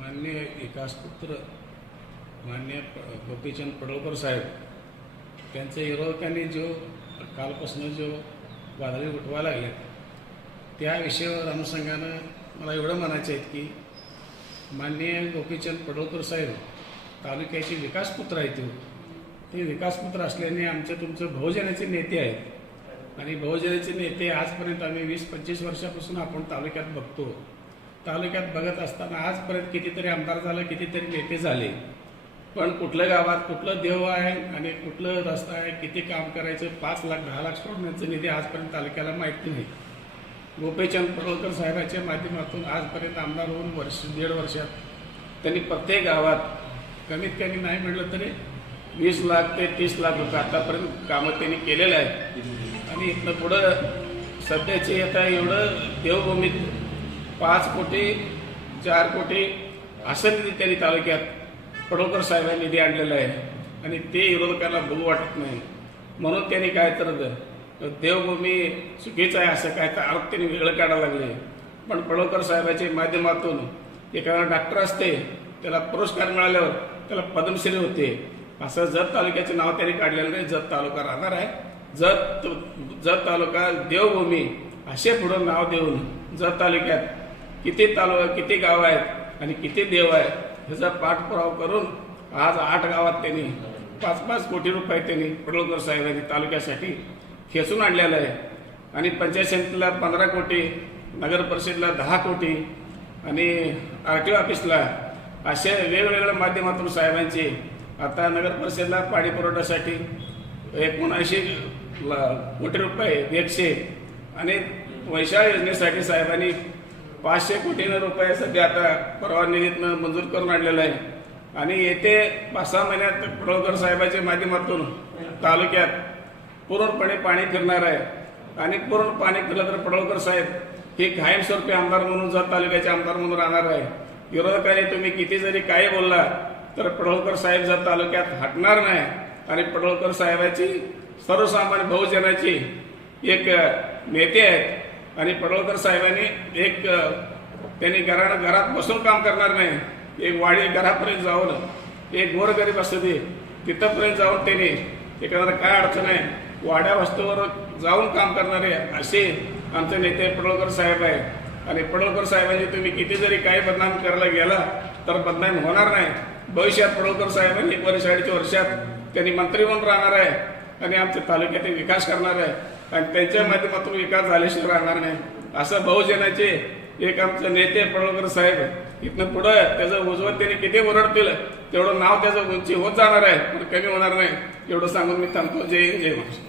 माननीय विकासपुत्र माननीय गोपीचंद पडळकर साहेब त्यांचे विरोधकांनी जो कालपासून जो वादळी उठवा लागले त्या विषयावर अनुषंगानं मला एवढं म्हणायचं आहे की माननीय गोपीचंद पडळकर साहेब तालुक्याचे विकासपुत्र आहेत. ते विकासपुत्र असल्याने आमचे तुमचं बहुजनाचे नेते आहेत आणि बहुजनाचे नेते आजपर्यंत आम्ही 20-25 वर्षापासून आपण तालुक्यात बघतो. तालुक्यात बघत असताना आजपर्यंत कितीतरी आमदार झाले, कितीतरी नेते झाले, पण कुठल्या गावात कुठलं देव आहे आणि कुठलं रस्ता आहे, किती काम करायचं, 5 लाख 10 लाख सोडण्याचं निधी आजपर्यंत तालुक्याला माहिती नाही. गोपीचंद पडळकर साहेबांच्या माध्यमातून आजपर्यंत आमदार होऊन 1.5 वर्षात त्यांनी प्रत्येक गावात कमीत कमी नाही म्हटलं तरी 20 लाख ते 30 लाख रुपये आतापर्यंत कामं त्यांनी केलेलं आहे. आणि इथनं पुढं सध्याचे आता एवढं देवभूमीत 5 कोटी 4 कोटी असं निधी त्यांनी तालुक्यात पडळकर साहेबांनी निधी आणलेला आहे आणि ते विरोधकांना बघू वाटत नाही. म्हणून त्यांनी काय तर देवभूमी चुकीचं आहे असं काय तर आरोप त्यांनी वेगळं काढायला लागले. पण पडळकर साहेबांच्या माध्यमातून एखादा डॉक्टर असते त्याला पुरस्कार मिळाल्यावर त्याला पद्मश्री होते. असं जत तालुक्याचे नाव त्यांनी काढलेलं नाही. जत तालुका राहणार आहे. जत तालुका देवभूमी असे पुढं नाव देऊन जत तालुक्यात किती गाव आहेत आणि किती देव आहेत ह्याचा पाठपुरावा करून आज 8 गावात त्यांनी 5-5 कोटी रुपये त्यांनी पडळकर साहेबांनी तालुक्यासाठी खेचून आणलेलं आहे. आणि पंचायत समितीला 15 कोटी, नगर परिषदेला 10 कोटी आणि RTO ऑफिसला अशा वेगवेगळ्या माध्यमातून साहेबांची आता नगर परिषदेला पाणी पुरवठ्यासाठी 79 कोटी रुपये 100 आणि वैशाळ योजनेसाठी साहेबांनी 500 कोटी रुपये सध्या आता परवा निधीतनं मंजूर करून आणलेलं आहे. आणि येते 5-6 महिन्यात पडळकर साहेबांच्या माध्यमातून तालुक्यात पूर्णपणे पाणी फिरणार आहे. आणि पूर्ण पाणी फिरलं तर पडळकर साहेब हे कायमस्वरूपी आमदार म्हणून जत तालुक्याचे आमदार म्हणून राहणार आहे. विरोधकांनी तुम्ही किती जरी काय बोलला तर पडळकर साहेब जत तालुक्यात हटणार नाही. आणि पडळकर साहेबांची सर्वसामान्य बहुजनाची एक नेते आहेत. आणि पडळकर साहेबांनी त्यांनी घरात बसून काम करणार नाही. एक वाडी घरापर्यंत जाऊन एक गोरगरीब असते तिथंपर्यंत जाऊन त्यांनी एखादा काय अडचण आहे वाड्या वस्तूवर जाऊन काम करणारे असे आमचे नेते पडळकर साहेब आहे. आणि पडळकर साहेबांनी तुम्ही किती जरी काही बदनाम करायला गेला तर बदनाम होणार नाही. भविष्यात पडळकर साहेबांनी 1-2.5 वर्षात त्यांनी मंत्री म्हणून राहणार आहे आणि आमच्या तालुक्यातील विकास करणार आहे. आणि त्यांच्या माध्यमातून विकास झाल्याशिवाय राहणार नाही. असं बहुजनाचे एक आमचे नेते पडळकर साहेब इथनं पुढं त्याचं उजवत त्यांनी किती ओरडतील तेवढं नाव त्याचं उंची होत जाणार आहे, पण कमी होणार नाही. एवढं सांगून मी थांबतो. जय हिंद, जय महाराष्ट्र.